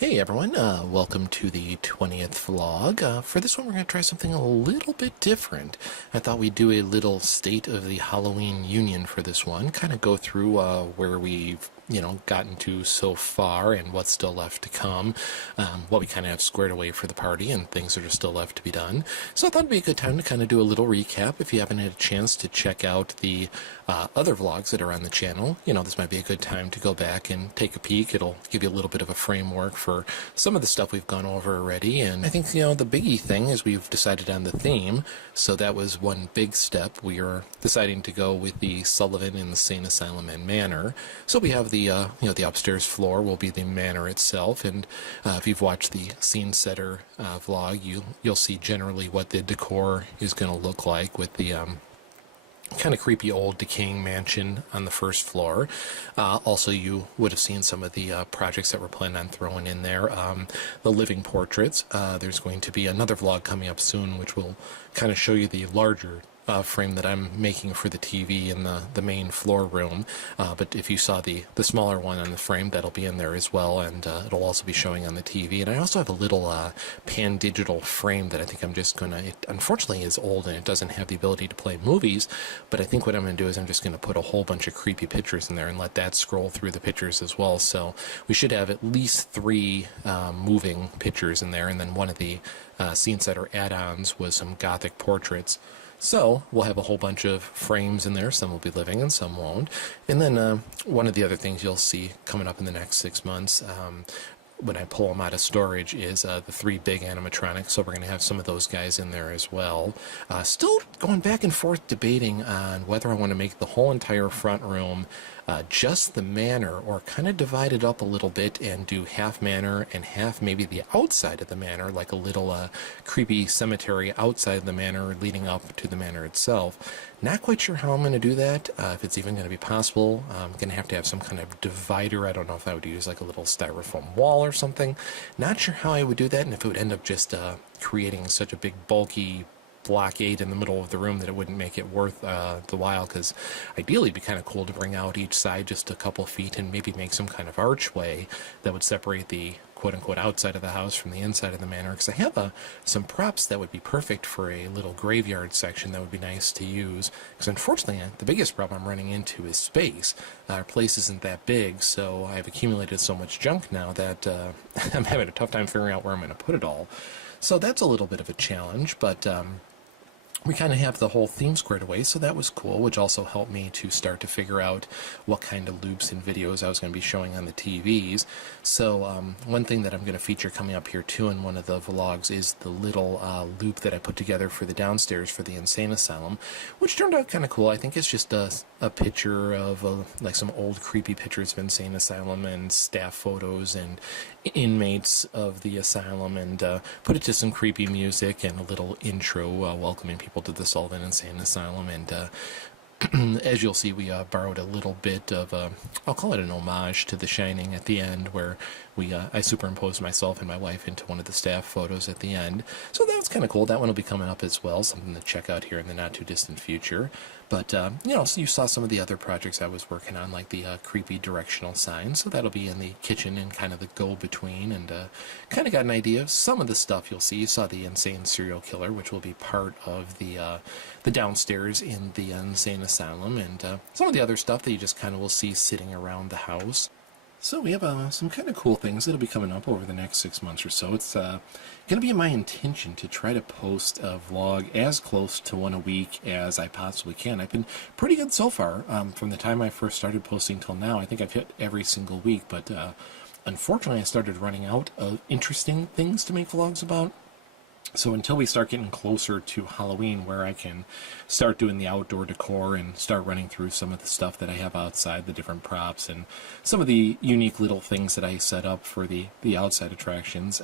Hey everyone, welcome to the 20th vlog. For this one we're going to try something a little bit different. I thought we'd do a little state of the Halloween Union for this one, kind of go through where we've gotten to so far and what's still left to come, what we kind of have squared away for the party and things that are still left to be done. So I thought it'd be a good time to kind of do a little recap. If you haven't had a chance to check out the other vlogs that are on the channel, this might be a good time to go back and take a peek. It'll give you a little bit of a framework for some of the stuff we've gone over already. And I think, the biggie thing is we've decided on the theme. So that was one big step. We are deciding to go with the Sullivan, Insane Asylum, and Manor. So we have the upstairs floor will be the manor itself, and if you've watched the scene setter vlog, you'll see generally what the decor is going to look like with the kind of creepy old decaying mansion on the first floor. Also, you would have seen some of the projects that we're planning on throwing in there. The living portraits. There's going to be another vlog coming up soon, which will kind of show you the larger frame that I'm making for the TV in the main floor room. But if you saw the smaller one on the frame, that'll be in there as well, and it'll also be showing on the TV. And I also have a little pan digital frame that I think I'm just going to, it unfortunately is old and it doesn't have the ability to play movies, but I think what I'm going to do is I'm just going to put a whole bunch of creepy pictures in there and let that scroll through the pictures as well. So we should have at least 3 moving pictures in there, and then one of the scene setter add-ons was some gothic portraits. So we'll have a whole bunch of frames in there. Some will be living and some won't. And then one of the other things you'll see coming up in the next 6 months when I pull them out of storage is the 3 big animatronics. So we're going to have some of those guys in there as well. Still going back and forth debating on whether I want to make the whole entire front room just the manor, or kind of divide it up a little bit and do half manor and half maybe the outside of the manor, like a little creepy cemetery outside of the manor leading up to the manor itself. Not quite sure how I'm going to do that, if it's even going to be possible. I'm going to have some kind of divider. I don't know if I would use like a little styrofoam wall or something. Not sure how I would do that, and if it would end up just creating such a big bulky blockade in the middle of the room that it wouldn't make it worth the while, because ideally it'd be kind of cool to bring out each side just a couple feet and maybe make some kind of archway that would separate the quote-unquote outside of the house from the inside of the manor, because I have some props that would be perfect for a little graveyard section that would be nice to use, because unfortunately the biggest problem I'm running into is space. Our place isn't that big, so I've accumulated so much junk now that I'm having a tough time figuring out where I'm going to put it all. So that's a little bit of a challenge, but we kind of have the whole theme squared away, so that was cool, which also helped me to start to figure out what kind of loops and videos I was going to be showing on the TVs. So one thing that I'm going to feature coming up here too in one of the vlogs is the little loop that I put together for the downstairs for the Insane Asylum, which turned out kind of cool. I think it's just a picture of like some old creepy pictures of Insane Asylum and staff photos and inmates of the asylum, and put it to some creepy music and a little intro welcoming people to the Sullivan Insane Asylum. And as you'll see, we borrowed a little bit of I'll call it an homage to The Shining at the end, where I superimposed myself and my wife into one of the staff photos at the end. So that was kind of cool. That one will be coming up as well, something to check out here in the not too distant future. But so you saw some of the other projects I was working on, like the creepy directional signs. So that'll be in the kitchen and kind of the go-between, and kind of got an idea of some of the stuff you'll see. You saw the insane serial killer, which will be part of the downstairs in the Insane Asylum, and some of the other stuff that you just kind of will see sitting around the house. So we have some kind of cool things that'll be coming up over the next 6 months or so. It's going to be my intention to try to post a vlog as close to one a week as I possibly can. I've been pretty good so far. From the time I first started posting till now, I think I've hit every single week, but unfortunately I started running out of interesting things to make vlogs about. So until we start getting closer to Halloween, where I can start doing the outdoor decor and start running through some of the stuff that I have outside, the different props and some of the unique little things that I set up for the outside attractions,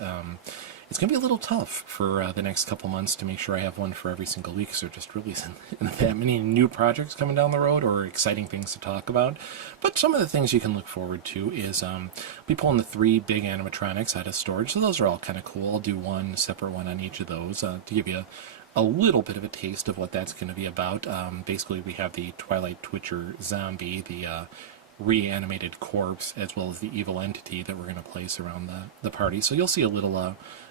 it's going to be a little tough for the next couple months to make sure I have one for every single week, because there just really isn't that many new projects coming down the road or exciting things to talk about. But some of the things you can look forward to is be pulling the 3 big animatronics out of storage, so those are all kind of cool. I'll do one separate one on each of those to give you a little bit of a taste of what that's going to be about. Basically, we have the Twilight Twitcher zombie, the reanimated corpse, as well as the evil entity that we're going to place around the party. So you'll see a little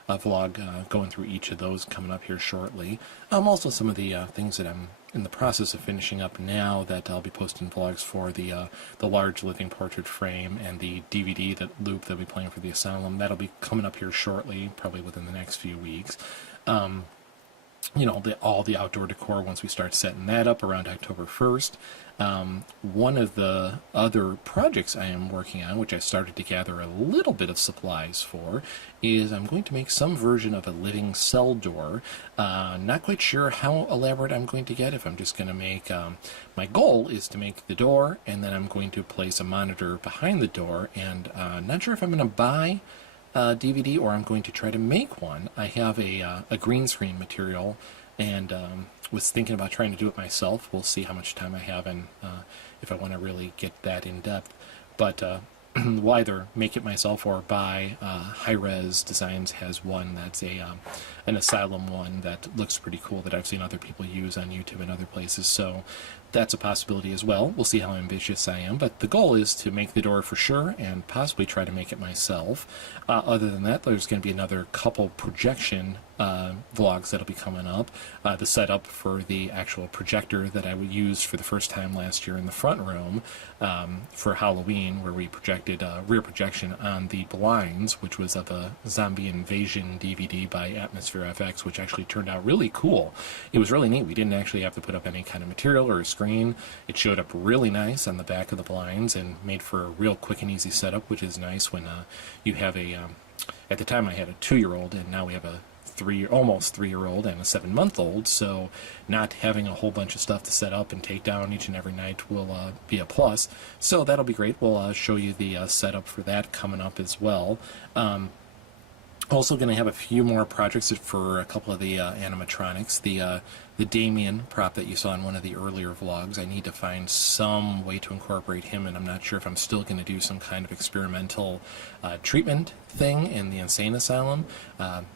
a vlog going through each of those coming up here shortly. Also some of the things that I'm in the process of finishing up now that I'll be posting vlogs for, the large living portrait frame and the DVD loop that we'll be playing for the Asylum. That'll be coming up here shortly, probably within the next few weeks. You know, all the outdoor decor once we start setting that up around October 1st. One of the other projects I am working on, which I started to gather a little bit of supplies for, is I'm going to make some version of a living cell door. Not quite sure how elaborate I'm going to get, if I'm just going to make, my goal is to make the door, and then I'm going to place a monitor behind the door, and not sure if I'm going to buy DVD or I'm going to try to make one. I have a green screen material, and was thinking about trying to do it myself. We'll see how much time I have and if I want to really get that in depth. But we'll either make it myself or buy. High-Res Designs has one that's an Asylum one that looks pretty cool that I've seen other people use on YouTube and other places. So that's a possibility as well. We'll see how ambitious I am, but the goal is to make the door for sure and possibly try to make it myself. Other than that, there's going to be another couple projection vlogs that'll be coming up. The setup for the actual projector that I would use for the first time last year in the front room for Halloween, where we projected rear projection on the blinds, which was of a Zombie Invasion DVD by Atmosphere FX, which actually turned out really cool. It was really neat. We didn't actually have to put up any kind of material or a screen. It showed up really nice on the back of the blinds and made for a real quick and easy setup, which is nice when you have a, at the time I had a 2-year-old, and now we have a almost 3-year-old and a 7-month-old, so not having a whole bunch of stuff to set up and take down each and every night will be a plus. So that'll be great. We'll show you the setup for that coming up as well. Also going to have a few more projects for a couple of the animatronics. The Damien prop that you saw in one of the earlier vlogs, I need to find some way to incorporate him, and I'm not sure if I'm still going to do some kind of experimental treatment thing in the insane asylum.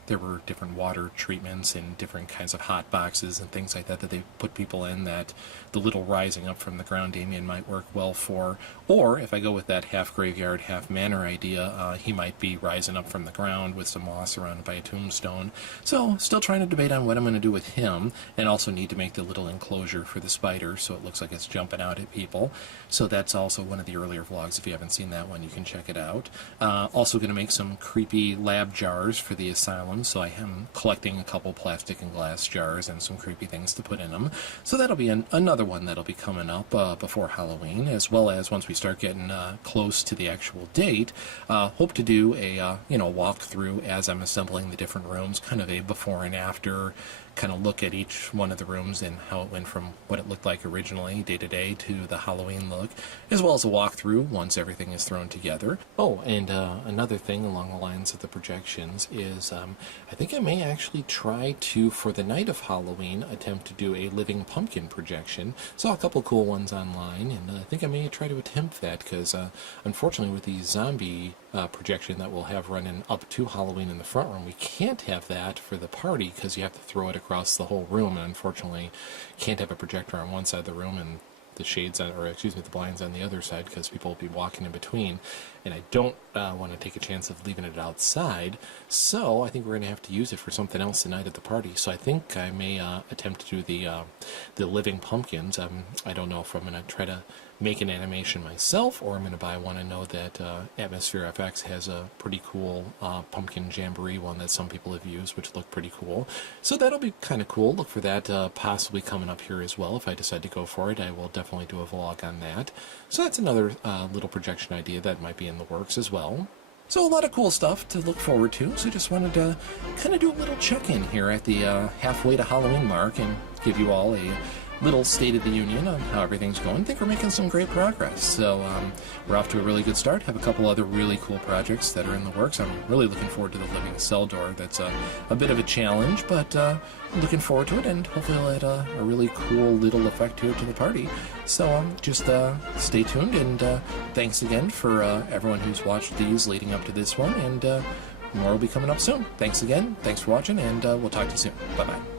There were different water treatments and different kinds of hot boxes and things like that that they put people in that the little rising up from the ground Damien might work well for. Or if I go with that half graveyard, half manor idea, he might be rising up from the ground with some moss surrounded by a tombstone. So still trying to debate on what I'm going to do with him, and also need to make the little enclosure for the spider so it looks like it's jumping out at people. So that's also one of the earlier vlogs. If you haven't seen that one, you can check it out. Also going to make some creepy lab jars for the asylum, so I am collecting a couple plastic and glass jars and some creepy things to put in them. So that'll be another one that'll be coming up before Halloween, as well as once we start getting close to the actual date, hope to do a walkthrough as I'm assembling the different rooms, kind of a before and after kind of look at each one of the rooms and how it went from what it looked like originally, day to day, to the Halloween look, as well as a walkthrough once everything is thrown together. Oh, and another thing along the lines of the projections is I think I may actually try to, for the night of Halloween, attempt to do a living pumpkin projection. Saw a couple cool ones online, and I think I may try to attempt that, because unfortunately with the zombie projection that we'll have running up to Halloween in the front room, we can't have that for the party because you have to throw it across the whole room, and unfortunately can't have a projector on one side of the room and the shades on, or excuse me, the blinds on the other side, because people will be walking in between, and I don't want to take a chance of leaving it outside, so I think we're going to have to use it for something else tonight at the party. So I think I may attempt to do the living pumpkins. I don't know if I'm going to try to make an animation myself, or I'm going to buy one. I know that Atmosphere FX has a pretty cool pumpkin jamboree one that some people have used, which look pretty cool. So that'll be kind of cool. Look for that possibly coming up here as well. If I decide to go for it, I will definitely do a vlog on that. So that's another little projection idea that might be in the works as well. So a lot of cool stuff to look forward to. So just wanted to kind of do a little check-in here at the halfway to Halloween mark and give you all a little State of the Union on how everything's going. I think we're making some great progress. So we're off to a really good start. Have a couple other really cool projects that are in the works. I'm really looking forward to the living cell door. That's a bit of a challenge, but looking forward to it, and hopefully it'll add a really cool little effect here to the party. So just stay tuned, and thanks again for everyone who's watched these leading up to this one, and more will be coming up soon. Thanks again. Thanks for watching, and we'll talk to you soon. Bye-bye.